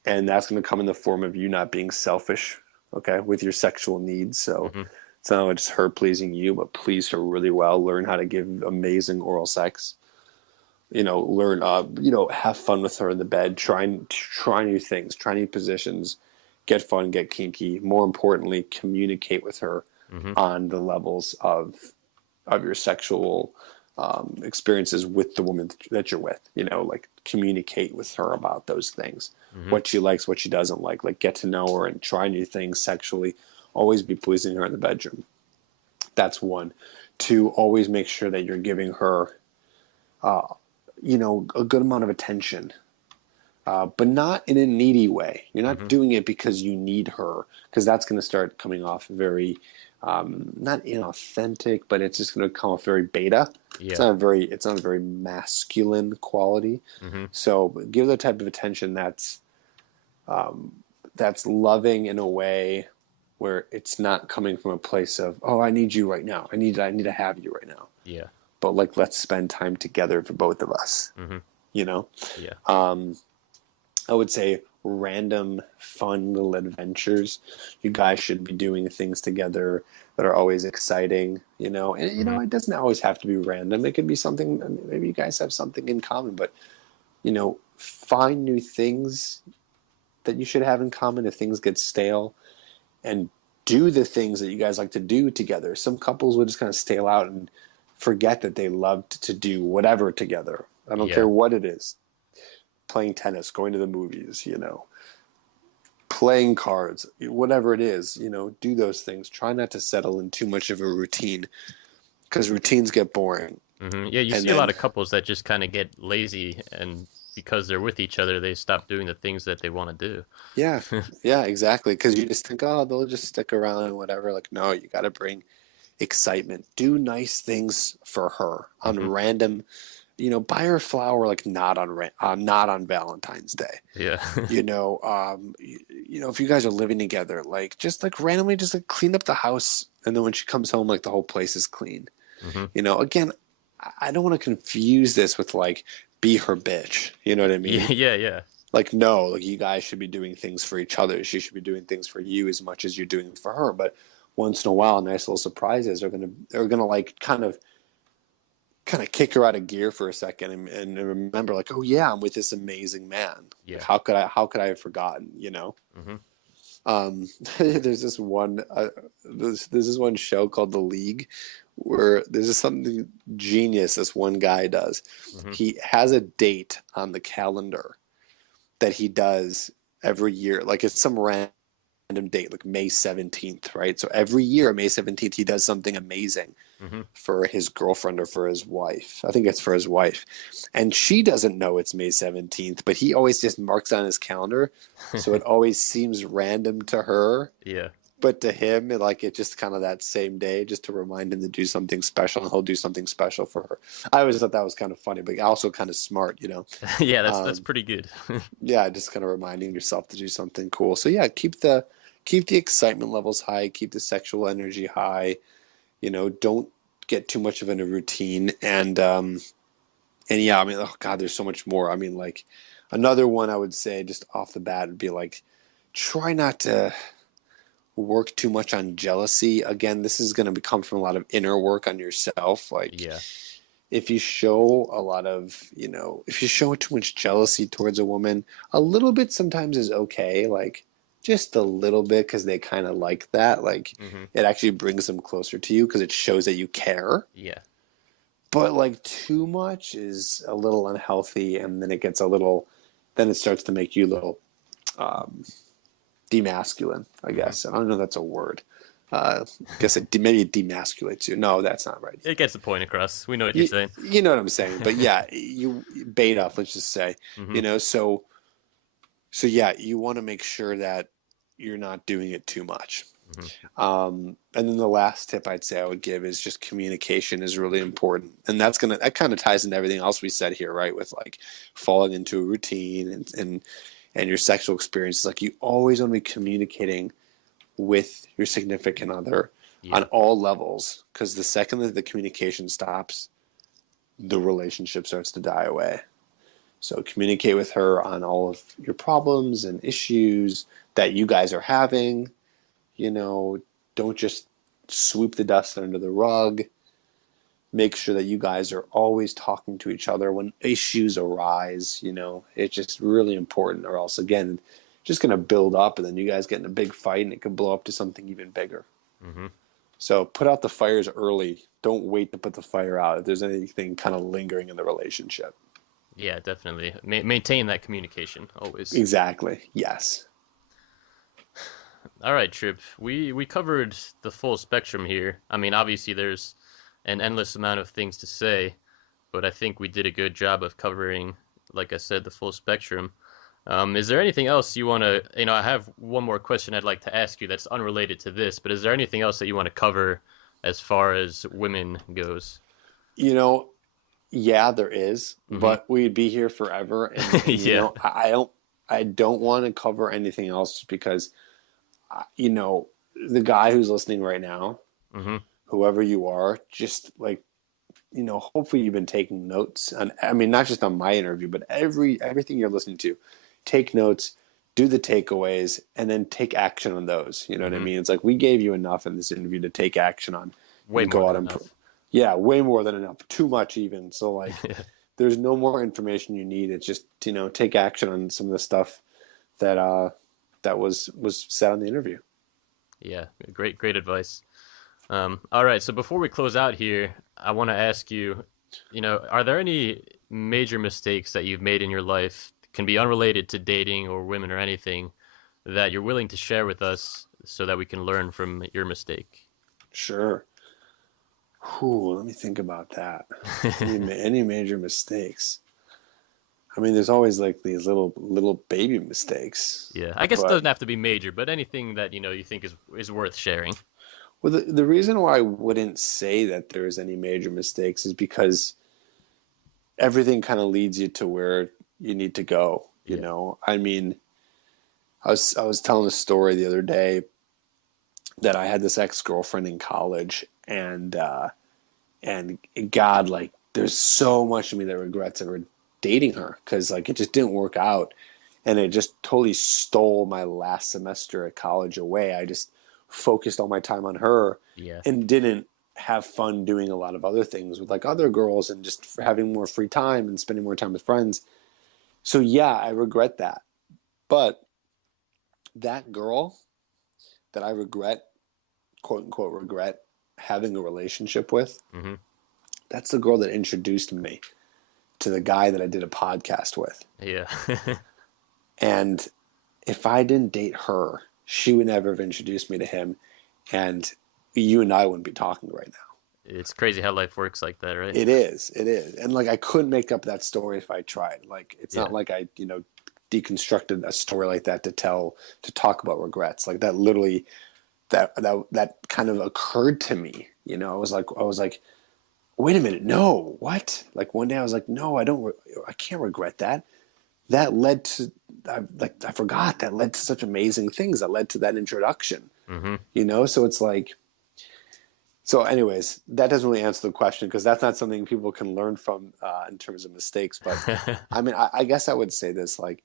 And that's going to come in the form of you not being selfish, okay, with your sexual needs. So Hmm. it's not just her pleasing you, but please her really well. Learn how to give amazing oral sex. Learn, have fun with her in the bed. Try new things, try new positions, get fun, get kinky. More importantly, communicate with her Hmm. on the levels of your sexual experiences with the woman that you're with. Like communicate with her about those things, Hmm. what she likes, what she doesn't like. Like get to know her and try new things sexually. Always be pleasing her in the bedroom. That's one. Two, always make sure that you're giving her, a good amount of attention, but not in a needy way. You're not Hmm. doing it because you need her, because that's going to start coming off very, not inauthentic, but it's just going to come off very beta. Yeah. It's not a very masculine quality. Hmm. So give the type of attention that's loving in a way where it's not coming from a place of, oh, I need you right now. I need to have you right now. Yeah. But like, let's spend time together for both of us. Hmm. You know, Yeah. I would say random, fun little adventures. You guys should be doing things together that are always exciting, and Hmm. it doesn't always have to be random. It could be something, maybe you guys have something in common, but find new things that you should have in common if things get stale, and do the things that you guys like to do together. Some couples would just kind of stale out and forget that they loved to do whatever together. I don't care Yeah. what it is. Playing tennis, going to the movies, playing cards, whatever it is, do those things. Try not to settle in too much of a routine, because routines get boring. Yeah, you And see a lot then, of couples that just kind of get lazy, and because they're with each other, they stop doing the things that they want to yeah, do. yeah, exactly. Because you just think, oh, they'll just stick around and whatever. Like, no, you got to bring excitement. Do nice things for her on Hmm. random, buy her a flower like not on Valentine's Day. Yeah. If you guys are living together, like just like randomly just like clean up the house, and then when she comes home, like the whole place is clean. Hmm. Again, I don't want to confuse this with like be her bitch. You know what I Yeah. mean? Yeah. Yeah. Like no, like you guys should be doing things for each other. She should be doing things for you as much as you're doing for her. But once in a while, nice little surprises are gonna like kind of kick her out of gear for a second, and remember like, oh yeah, I'm with this amazing man. Like Yeah. how could I have forgotten, Hmm. there's this one show called The League, where there's just something genius this one guy does. Hmm. He has a date on the calendar that he does every year, like it's some random date, like May 17th, right? So every year May 17th he does something amazing Hmm. for his girlfriend or for his wife. I think it's for his wife. And she doesn't know it's May 17th, but he always just marks it on his calendar. So it always seems random to her, Yeah. but to him, like it just kind of that same day, just to remind him to do something special, and he'll do something special for her. I always thought that was kind of funny, but also kind of smart, you know. Yeah, that's Um, pretty good. yeah, just kind of reminding yourself to do something cool. So yeah, keep the excitement levels high, keep the sexual energy high. You know, don't get too much of in a routine, and yeah, I mean, oh God, there's so much more. I mean, like another one I would say just off the bat would be like, try not to work too much on jealousy. Again, this is going to come from a lot of inner work on yourself. Like Yeah. if you show a lot of, if you show too much jealousy towards a woman, a little bit sometimes is okay. Like just a little bit because they kind of like that. Like Hmm. it actually brings them closer to you because it shows that you care. Yeah. But like too much is a little unhealthy, and then it gets a little, then it starts to make you a little um, demasculine, I Hmm. guess. I don't know if that's a word. I guess maybe it demasculates you. No, that's not right It either. gets the point across. We know what you're You, saying. you know what I'm saying, but yeah, you beta, let's just say, Hmm. so yeah, you want to make sure that you're not doing it too much. Hmm. And then the last tip I'd say I would give is just communication is really important. And that kind of ties into everything else we said here, right? With like falling into a routine and your sexual experiences. Like you always want to be communicating with your significant other on Yeah. all levels. Because the second that the communication stops, the relationship starts to die away. So communicate with her on all of your problems and issues that you guys are having. You know, don't just sweep the dust under the rug. Make sure that you guys are always talking to each other when issues arise. It's just really important, or else, again, just going to build up and then you guys get in a big fight and it could blow up to something even bigger. Hmm. So put out the fires early. Don't wait to put the fire out if there's anything kind of lingering in the relationship. Yeah, definitely. Maintain that communication always. Exactly. Yes. All right, Tripp. We covered the full spectrum here. I mean, obviously there's an endless amount of things to say, but I think we did a good job of covering, like I said, the full spectrum. Is there anything else you want to, I have one more question I'd like to ask you that's unrelated to this, but is there anything else that you want to cover as far as women goes? You know, Yeah, there is, Mm-hmm. but we'd be here forever, and Yeah. I don't want to cover anything else because the guy who's listening right now, Mm-hmm. whoever you are, just like hopefully you've been taking notes on. I mean, not just on my interview, but everything you're listening to. Take notes, do the takeaways, and then take action on those. You know what I Mm-hmm. mean? It's like we gave you enough in this interview to take action on Way and more go out than and enough. yeah, way more than enough, too much even. So like there's no more information you need. It's just, take action on some of the stuff that that was said on the interview. Yeah. Great advice. All right. So before we close out here, I want to ask you, are there any major mistakes that you've made in your life, can be unrelated to dating or women or anything, that you're willing to share with us so that we can learn from your mistake? Sure. Whew, let me think about that. Any major mistakes? I mean, there's always like these little baby mistakes, Yeah, I guess it but doesn't have to be major, but anything that you think is worth sharing. well, the reason why I wouldn't say that there's any major mistakes is because everything kind of leads you to where you need to go. Yeah. I mean, I was telling a story the other day that I had this ex girlfriend in college, and God, like, there's so much of me that regrets ever dating her because like it just didn't work out, and it just totally stole my last semester at college away. I just focused all my time on her Yeah. and didn't have fun doing a lot of other things with like other girls and just having more free time and spending more time with friends. So yeah, I regret that. But that girl that I regret, quote unquote, regret having a relationship with, Hmm. that's the girl that introduced me to the guy that I did a podcast with. Yeah. And if I didn't date her, she would never have introduced me to him. And you and I wouldn't be talking right now. It's crazy how life works like that, right? It is. It is. And like, I couldn't make up that story if I tried. Like, it's Yeah. not like I, deconstructed a story like that to talk about regrets. Like, that literally that kind of occurred to me. I was like, wait a minute, no, what? Like one day I was like, no, I can't regret that. That led to, I forgot that led to such amazing things. That led to that introduction. Mm-hmm. So it's like, so anyways, that doesn't really answer the question because that's not something people can learn from in terms of mistakes. But I mean, I guess I would say this, like,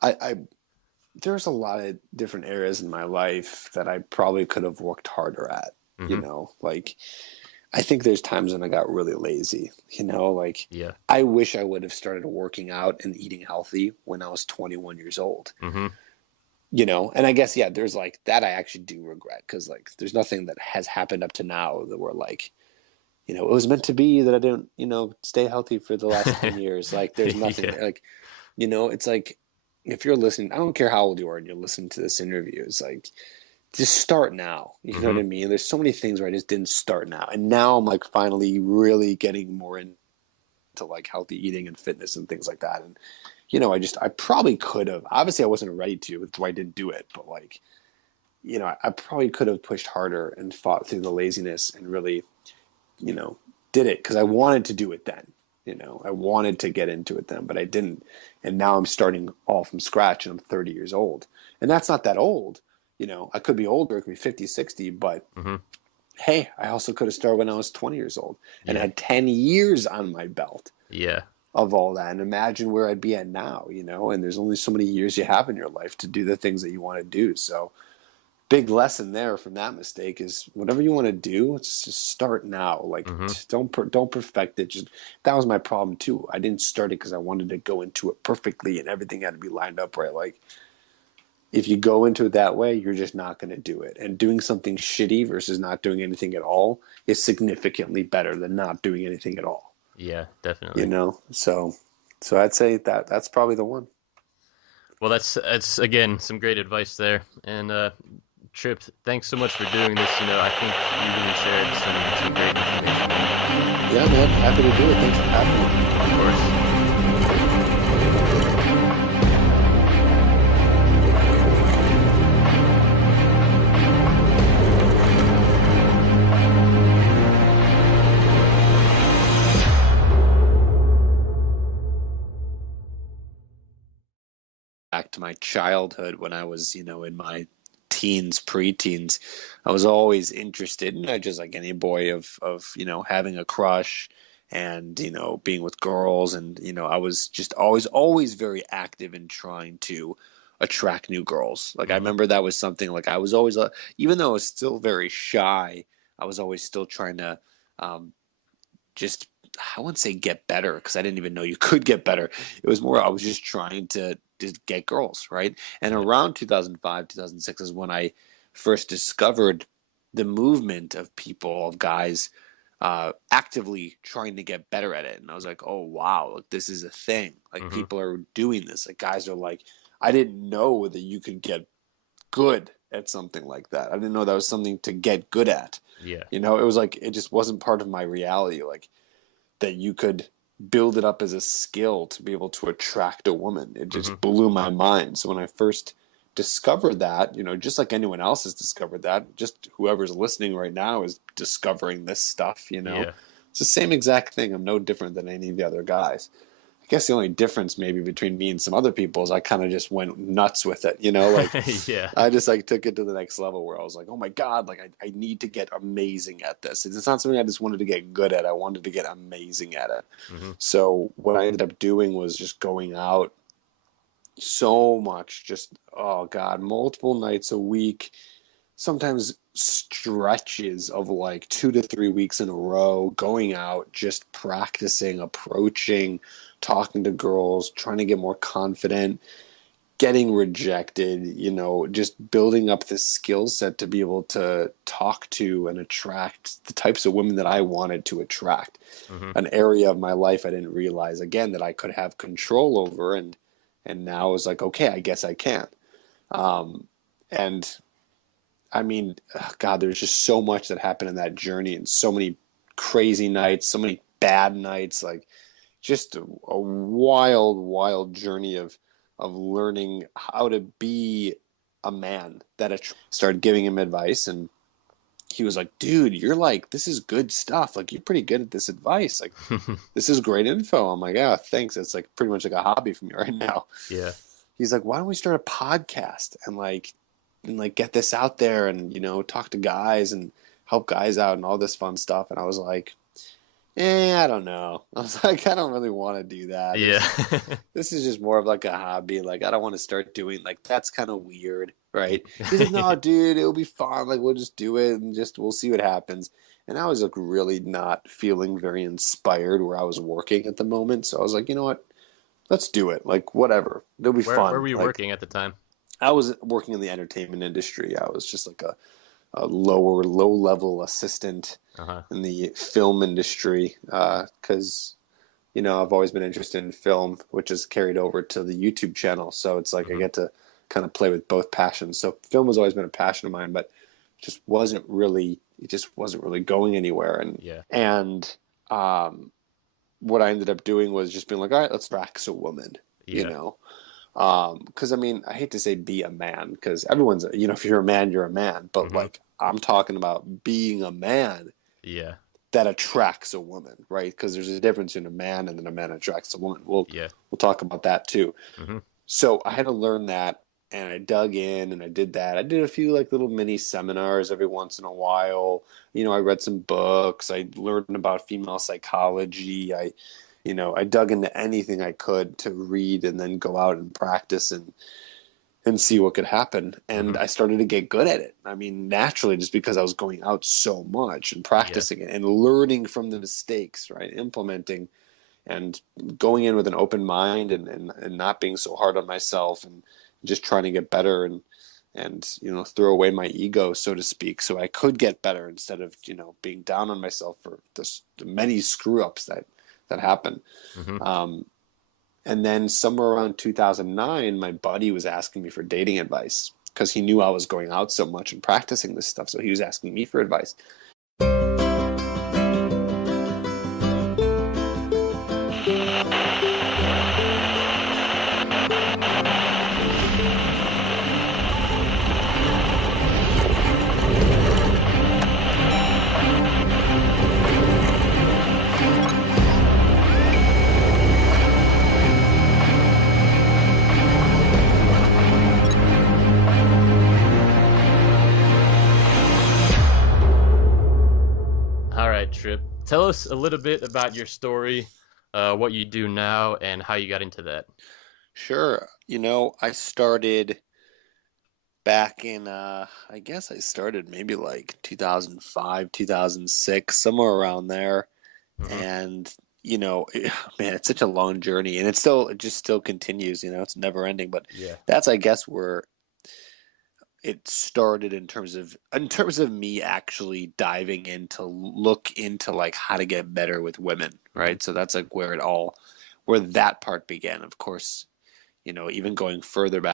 I there's a lot of different areas in my life that I probably could have worked harder at. Mm-hmm. Like I think there's times when I got really lazy. Like Yeah. I wish I would have started working out and eating healthy when I was 21 years old. Mm-hmm. And I guess, yeah, there's like that I actually do regret because like there's nothing that has happened up to now that were like, it was meant to be that I didn't, stay healthy for the last 10 years. Like there's nothing Yeah. there. Like, it's like if you're listening, I don't care how old you are and you're listening to this interview, it's like just start now. You know what Mm-hmm. I mean? There's so many things where I just didn't start now. And now I'm like finally really getting more into like healthy eating and fitness and things like that. And I probably could have. Obviously, I wasn't ready to. That's why I didn't do it. But like, I probably could have pushed harder and fought through the laziness and really, you know, did it because I wanted to do it then. I wanted to get into it then, but I didn't. And now I'm starting all from scratch and I'm 30 years old. And that's not that old. I could be older, I could be 50, 60, but Mm-hmm. hey, I also could have started when I was 20 years old and Yeah. had 10 years on my belt Yeah. of all that. And imagine where I'd be at now, and there's only so many years you have in your life to do the things that you want to do. So big lesson there from that mistake is whatever you want to do, just start now. Like Mm-hmm. don't perfect it. Just that was my problem too. I didn't start it because I wanted to go into it perfectly and everything had to be lined up right. Like if you go into it that way, you're just not going to do it. And doing something shitty versus not doing anything at all is significantly better than not doing anything at all. Yeah, definitely. So I'd say that's probably the one. Well, that's again some great advice there. And Tripp, thanks so much for doing this. I think you really shared some great information there. Yeah, man, happy to do it. Thanks for having me. Of course. Back to my childhood when I was, in my teens, preteens, I was always interested, just like any boy of, having a crush and, being with girls. And, I was just always very active in trying to attract new girls. Like I Mm-hmm. remember that was something like I was always, even though I was still very shy, I was always still trying to, um, just I wouldn't say get better because I didn't even know you could get better. It was more I was just trying to get girls, right? And Yeah. around 2005, 2006 is when I first discovered the movement of people, of guys actively trying to get better at it. And I was like, oh, wow, like, this is a thing. Like Mm-hmm. people are doing this. Like guys are like, I didn't know that you could get good at something like that. I didn't know that was something to get good at. Yeah. It was like it just wasn't part of my reality. Like that you could build it up as a skill to be able to attract a woman. It Mm-hmm. just blew my mind. So when I first discovered that, just like anyone else has discovered that, just whoever's listening right now is discovering this stuff. Yeah. It's the same exact thing. I'm no different than any of the other guys. I guess the only difference maybe between me and some other people is I kind of just went nuts with it. Like Yeah. I just like took it to the next level where I was like, oh my God, like I need to get amazing at this. It's not something I just wanted to get good at. I wanted to get amazing at it. Mm-hmm. So what I ended up doing was just going out so much, just, oh God, multiple nights a week, sometimes stretches of like 2 to 3 weeks in a row, going out, just practicing, approaching, talking to girls, trying to get more confident, getting rejected, just building up this skill set to be able to talk to and attract the types of women that I wanted to attract. Mm-hmm. An area of my life I didn't realize again that I could have control over, and now it's like, okay, I guess I can. Um, and I mean, God, there's just so much that happened in that journey and so many crazy nights, so many bad nights, like just a wild, wild journey of learning how to be a man that started giving him advice, and he was like, dude, you're like, this is good stuff. Like, you're pretty good at this advice. Like, this is great info. I'm like, yeah, thanks. It's like pretty much like a hobby for me right now. Yeah. He's like, why don't we start a podcast and like get this out there and, talk to guys and help guys out and all this fun stuff. And I was like, I don't know. I was like, I don't really want to do that. Yeah. This is just more of like a hobby. Like, I don't want to start doing like that's kind of weird, right? He's like, no, dude, it'll be fun. Like, we'll just do it and just we'll see what happens. And I was like really not feeling very inspired where I was working at the moment. So I was like, you know what? Let's do it. Like, whatever. It'll be Where fun. were you Like, working at the time? I was working in the entertainment industry. I was just like a low level assistant Uh-huh. in the film industry because I've always been interested in film, which is carried over to the YouTube channel. So it's like I Hmm. get to kind of play with both passions. So film has always been a passion of mine, but it just wasn't really going anywhere. Yeah. And what I ended up doing was just being like, all right, let's wax a woman, you Yeah. know. Because I mean, I hate to say be a man, because everyone's, if you're a man, you're a man. But Hmm. like, I'm talking about being a man Yeah. that attracts a woman, right? Because there's a difference in a man and then a man attracts a woman. Yeah. We'll talk about that too. Hmm. So I had to learn that, and I dug in and I did that. I did a few like little mini seminars every once in a while. I read some books. I learned about female psychology. I dug into anything I could to read and then go out and practice and see what could happen. And Hmm. I started to get good at it. I mean, naturally, just because I was going out so much and Yeah. practicing it and learning from the mistakes, right? Implementing and going in with an open mind and not being so hard on myself and just trying to get better and throw away my ego, so to speak, so I could get better instead of being down on myself for the many screw ups that happen. Hmm. Um, and then somewhere around 2009, my buddy was asking me for dating advice because he knew I was going out so much and practicing this stuff. So he was asking me for advice. All right, Tripp. Tell us a little bit about your story, what you do now, and how you got into that. Sure. I started back in, I guess I started maybe like 2005, 2006, somewhere around there. Hmm. And, man, it's such a long journey and it just still continues, it's never ending. But Yeah. that's, I guess, where it started in terms of me actually diving into look into like how to get better with women, Hmm. right? So that's like where that part began. Of course, even going further back